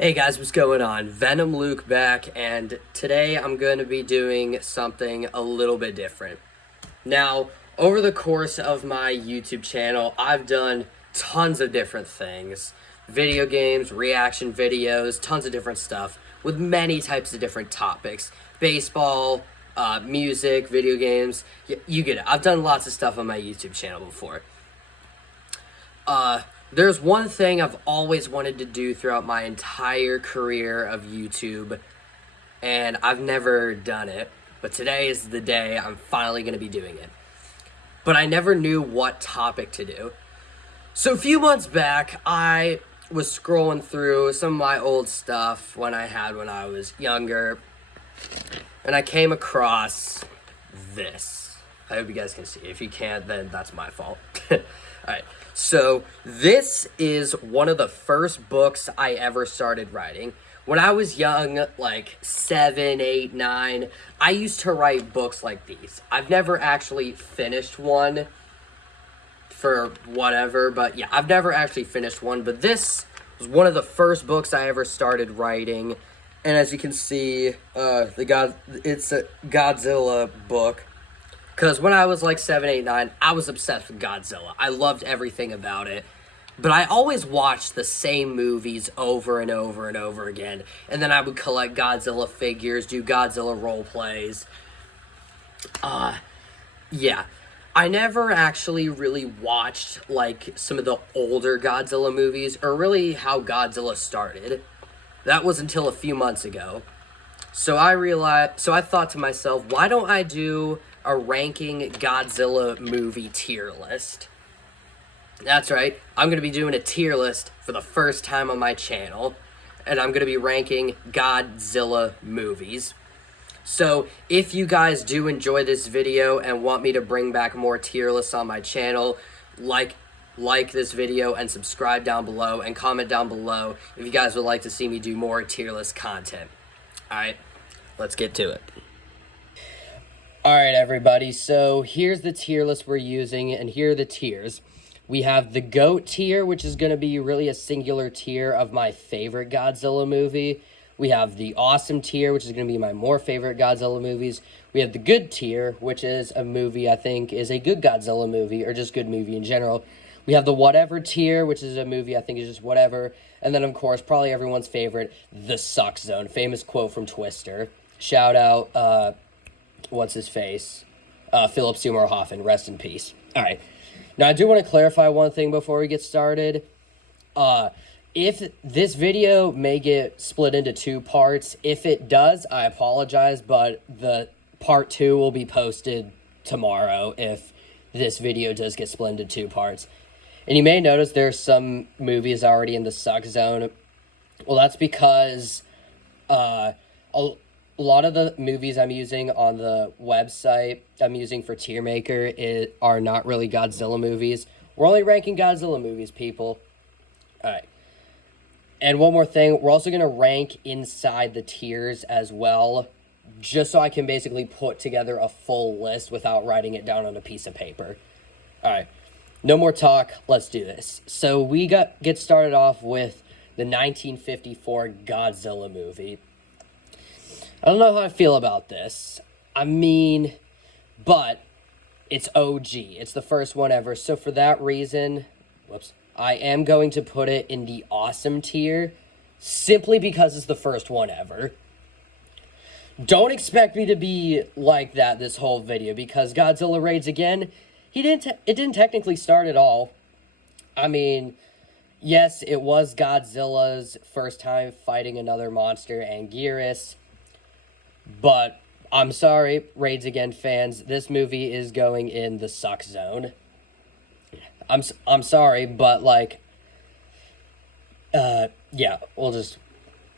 Hey guys, what's going on? Venom Luke back, and today I'm going to be doing something a little bit different. Now, over the course of my YouTube channel, I've done tons of different things. Video games, reaction videos, tons of different stuff with many types of different topics. Baseball, music, video games, you get it. I've done lots of stuff on my YouTube channel before. There's one thing I've always wanted to do throughout my entire career of YouTube, and I've never done it, but today is the day I'm finally going to be doing it. But I never knew what topic to do. So a few months back, I was scrolling through some of my old stuff when I was younger, and I came across this. I hope you guys can see. If you can't, then that's my fault. Alright, so this is one of the first books I ever started writing. When I was young, like 7, 8, 9, I used to write books like these. I've never actually finished one for whatever, but yeah, I've never actually finished one. But this was one of the first books I ever started writing. And as you can see, it's a Godzilla book. Because when I was like 7, 8, 9, I was obsessed with Godzilla. I loved everything about it. But I always watched the same movies over and over and over again. And then I would collect Godzilla figures, do Godzilla role plays. Yeah. I never actually really watched like some of the older Godzilla movies or really how Godzilla started. That was until a few months ago. So I thought to myself, why don't I do a ranking Godzilla movie tier list? That's right, I'm going to be doing a tier list for the first time on my channel, and I'm going to be ranking Godzilla movies. So if you guys do enjoy this video and want me to bring back more tier lists on my channel, like this video and subscribe down below and comment down below if you guys would like to see me do more tier list content. Alright, let's get to it. Alright everybody, so here's the tier list we're using, and here are the tiers. We have the GOAT tier, which is going to be really a singular tier of my favorite Godzilla movie. We have the Awesome tier, which is going to be my more favorite Godzilla movies. We have the Good tier, which is a movie I think is a good Godzilla movie, or just good movie in general. We have the Whatever tier, which is a movie I think is just whatever. And then, of course, probably everyone's favorite, the Suck Zone. Famous quote from Twister. Shout out, what's his face? Philip Seymour Hoffman. Rest in peace. All right. Now, I do want to clarify one thing before we get started. If this video may get split into 2 parts, if it does, I apologize, but the part 2 will be posted tomorrow if this video does get split into 2 parts. And you may notice there's some movies already in the Suck Zone. Well, that's because a lot of the movies I'm using on the website I'm using for Tier Maker are not really Godzilla movies. We're only ranking Godzilla movies, people. Alright. And one more thing, we're also going to rank inside the tiers as well, just so I can basically put together a full list without writing it down on a piece of paper. Alright. No more talk, let's do this. So we get started off with the 1954 Godzilla movie. I don't know how I feel about this. I mean, but it's OG. It's the first one ever. So for that reason, I am going to put it in the Awesome tier, simply because it's the first one ever. Don't expect me to be like that this whole video, because Godzilla Raids Again, it didn't technically start at all. I mean, yes, it was Godzilla's first time fighting another monster, Anguirus, but I'm sorry, Raids Again fans, this movie is going in the Suck Zone. I'm sorry, but like, yeah, we'll just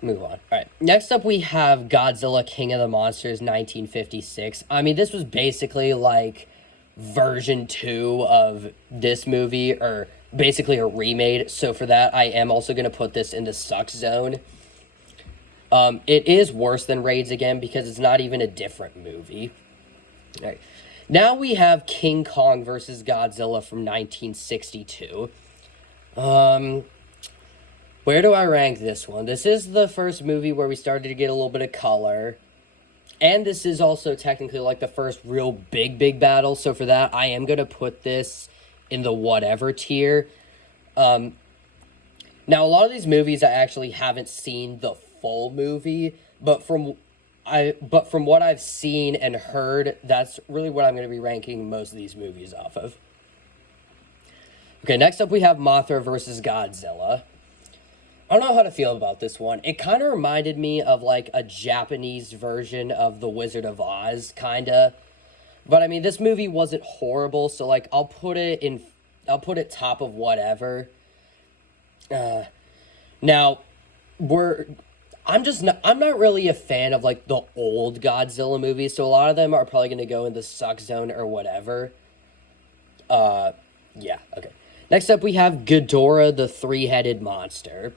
move on. All right, next up we have Godzilla King of the Monsters 1956. I mean, this was basically like version 2 of this movie, or basically a remake. So for that, I am also going to put this in the Suck Zone. It is worse than Raids Again because it's not even a different movie. All right. Now we have King Kong versus Godzilla from 1962. Where do I rank this one? This is the first movie where we started to get a little bit of color. And this is also technically like the first real big battle. So for that, I am going to put this in the whatever tier. Now, a lot of these movies I actually haven't seen the full movie. But from what I've seen and heard, that's really what I'm going to be ranking most of these movies off of. Okay, next up we have Mothra versus Godzilla. I don't know how to feel about this one. It kind of reminded me of like a Japanese version of The Wizard of Oz, kind of. But I mean, this movie wasn't horrible, so like I'll put it top of whatever. Now, I'm not really a fan of like the old Godzilla movies, so a lot of them are probably going to go in the suck zone or whatever. Yeah, okay. Next up we have Ghidorah, the three-headed monster.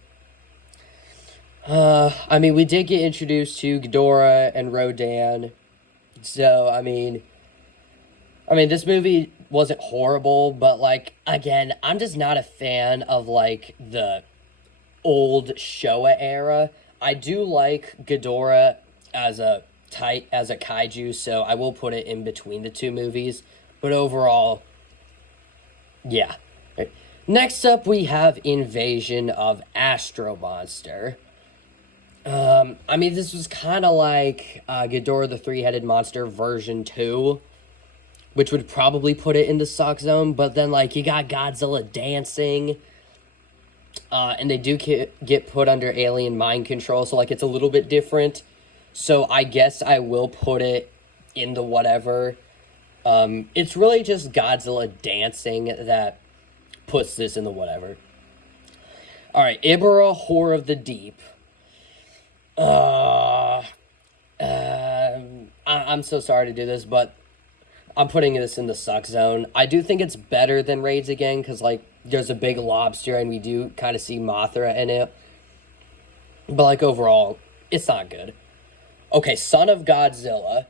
I mean, we did get introduced to Ghidorah and Rodan, so, I mean, this movie wasn't horrible, but, like, again, I'm just not a fan of, like, the old Showa era. I do like Ghidorah as a kaiju, so I will put it in between the two movies, but overall, yeah. Next up, we have Invasion of Astro Monster. I mean, this was kind of like Ghidorah the Three-Headed Monster version 2, which would probably put it in the suck zone, but then, like, you got Godzilla dancing, and they do get put under alien mind control, so, like, it's a little bit different, so I guess I will put it in the whatever. It's really just Godzilla dancing that puts this in the whatever. Alright, Ibera, Horror of the Deep. I'm so sorry to do this, but I'm putting this in the suck zone. I do think it's better than Raids Again, because, like, there's a big lobster, and we do kind of see Mothra in it. But, like, overall, it's not good. Okay, Son of Godzilla.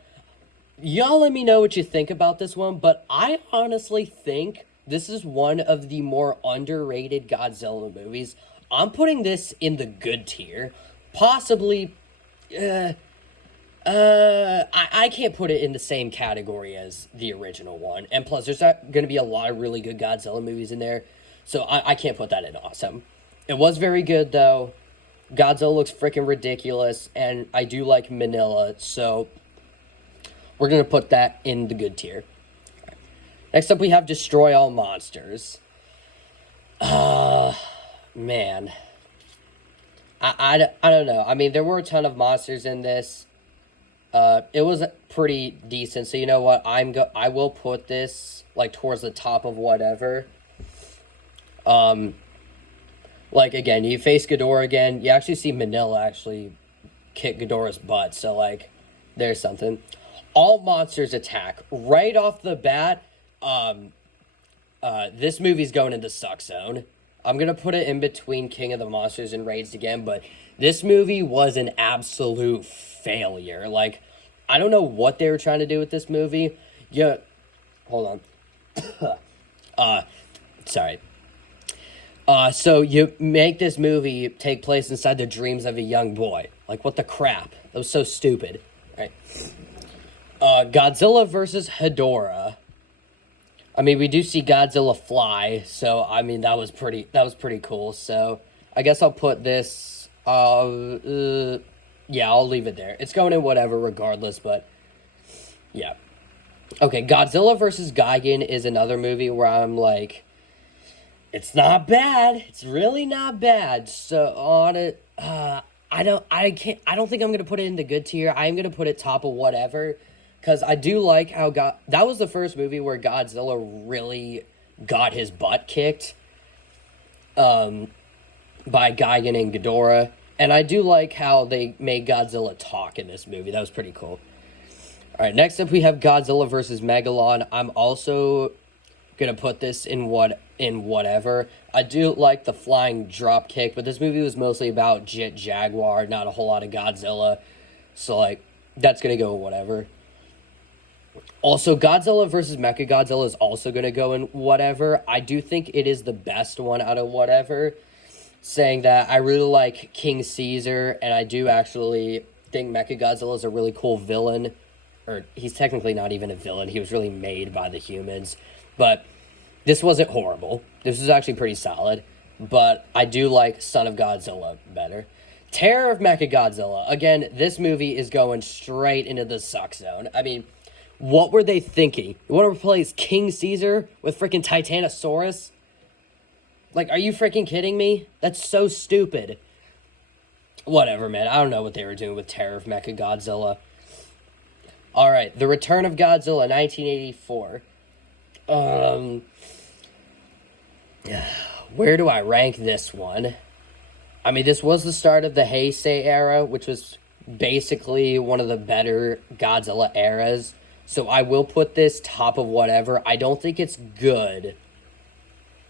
Y'all let me know what you think about this one, but I honestly think this is one of the more underrated Godzilla movies. I'm putting this in the good tier. Possibly, I can't put it in the same category as the original one. And plus, there's not going to be a lot of really good Godzilla movies in there. So I can't put that in awesome. It was very good, though. Godzilla looks freaking ridiculous. And I do like Manila. So we're going to put that in the good tier. Next up, we have Destroy All Monsters. Man. I don't know. I mean, there were a ton of monsters in this. It was pretty decent. So you know what? I will put this like towards the top of whatever. Like again, you face Ghidorah again. You actually see Manila actually kick Ghidorah's butt. So like, there's something. All monsters attack right off the bat. This movie's going into suck zone. I'm going to put it in between King of the Monsters and Raids Again, but this movie was an absolute failure. Like, I don't know what they were trying to do with this movie. Yeah, hold on. Sorry. So you make this movie take place inside the dreams of a young boy. Like, what the crap? That was so stupid. All right. Godzilla versus Hedorah. I mean, we do see Godzilla fly, so, I mean, that was pretty cool. So, I guess I'll put this, yeah, I'll leave it there. It's going in whatever regardless, but, yeah. Okay, Godzilla vs. Gigan is another movie where I'm like, it's not bad. It's really not bad. So, on it, I don't think I'm going to put it in the good tier. I'm going to put it top of whatever. Because I do like how that was the first movie where Godzilla really got his butt kicked by Gigan and Ghidorah. And I do like how they made Godzilla talk in this movie. That was pretty cool. Alright, next up we have Godzilla vs. Megalon. I'm also going to put this in whatever. I do like the flying drop kick, but this movie was mostly about Jet Jaguar, not a whole lot of Godzilla. So, like, that's going to go in whatever. Also, Godzilla vs. Mechagodzilla is also going to go in whatever. I do think it is the best one out of whatever. saying that I really like King Caesar, and I do actually think Mechagodzilla is a really cool villain. Or he's technically not even a villain. He was really made by the humans. But this wasn't horrible. This was actually pretty solid. But I do like Son of Godzilla better. Terror of Mechagodzilla. Again, this movie is going straight into the suck zone. I mean, what were they thinking? You want to replace King Caesar with freaking Titanosaurus? Like, are you freaking kidding me? That's so stupid. Whatever, man. I don't know what they were doing with Terror of Mechagodzilla. Alright, The Return of Godzilla, 1984. Where do I rank this one? I mean, this was the start of the Heisei era, which was basically one of the better Godzilla eras. So I will put this top of whatever. I don't think it's good,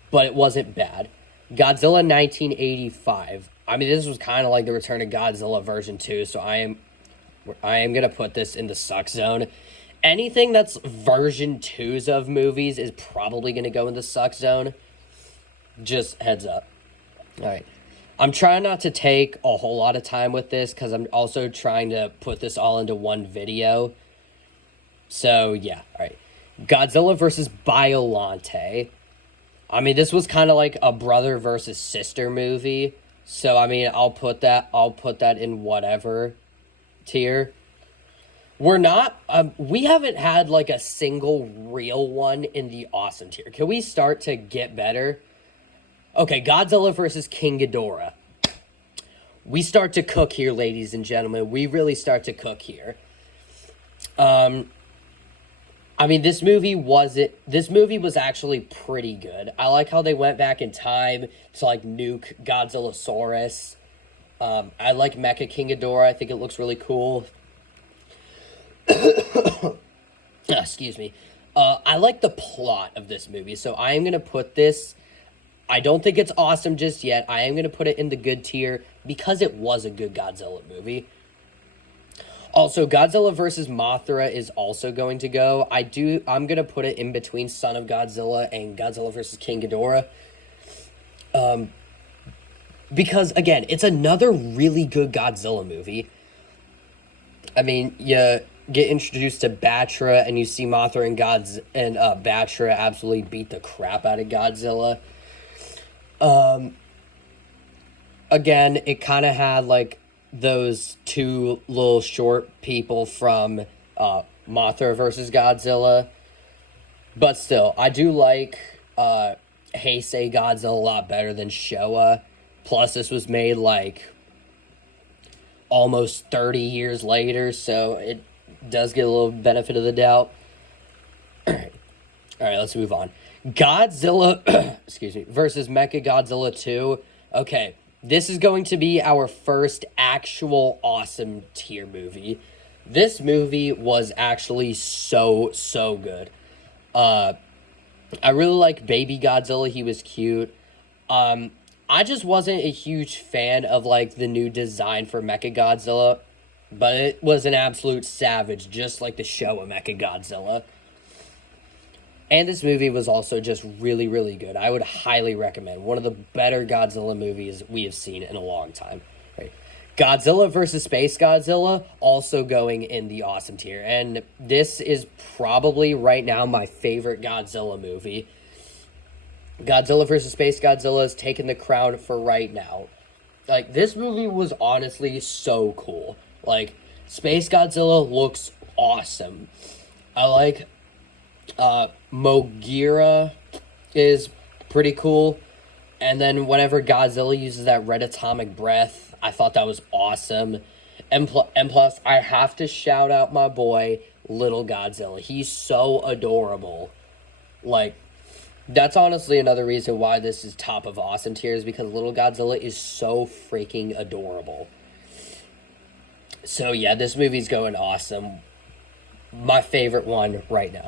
but it wasn't bad. Godzilla 1985. I mean, this was kind of like the Return of Godzilla version 2, so I am going to put this in the suck zone. Anything that's version 2s of movies is probably going to go in the suck zone. Just heads up. All right. I'm trying not to take a whole lot of time with this because I'm also trying to put this all into one video. So, yeah. All right. Godzilla versus Biollante. I mean, this was kind of like a brother versus sister movie. So, I mean, I'll put that in whatever tier. We haven't had like a single real one in the awesome tier. Can we start to get better? Okay, Godzilla versus King Ghidorah. We start to cook here, ladies and gentlemen. We really start to cook here. I mean, this movie was actually pretty good. I like how they went back in time to like nuke Godzillasaurus. I like Mecha King Ghidorah. I think it looks really cool. Excuse me. I like the plot of this movie, so I am going to put this... I don't think it's awesome just yet. I am going to put it in the good tier because it was a good Godzilla movie. Also, Godzilla vs. Mothra is also going to go. I'm going to put it in between Son of Godzilla and Godzilla vs. King Ghidorah. Because, again, it's another really good Godzilla movie. I mean, you get introduced to Batra, and you see Mothra and Batra absolutely beat the crap out of Godzilla. Again, it kind of had, like, those two little short people from, Mothra versus Godzilla. But still, I do like, Heisei Godzilla a lot better than Showa. Plus, this was made, like, almost 30 years later, so it does get a little benefit of the doubt. Alright, let's move on. Godzilla, excuse me, versus Mechagodzilla 2. Okay, this is going to be our first actual awesome tier movie. This movie was actually so good. I really like Baby Godzilla. He was cute. I just wasn't a huge fan of, like, the new design for Mechagodzilla, but it was an absolute savage, just like the show of Mechagodzilla. And this movie was also just really, really good. I would highly recommend. One of the better Godzilla movies we have seen in a long time. Right. Godzilla vs. Space Godzilla, also going in the awesome tier. And this is probably, right now, my favorite Godzilla movie. Godzilla vs. Space Godzilla has taken the crown for right now. Like, this movie was honestly so cool. Like, Space Godzilla looks awesome. I like... Mogira is pretty cool. And then whenever Godzilla uses that red atomic breath, I thought that was awesome. And plus, I have to shout out my boy, Little Godzilla. He's so adorable. Like, that's honestly another reason why this is top of awesome tiers, because Little Godzilla is so freaking adorable. So yeah, this movie's going awesome. My favorite one right now.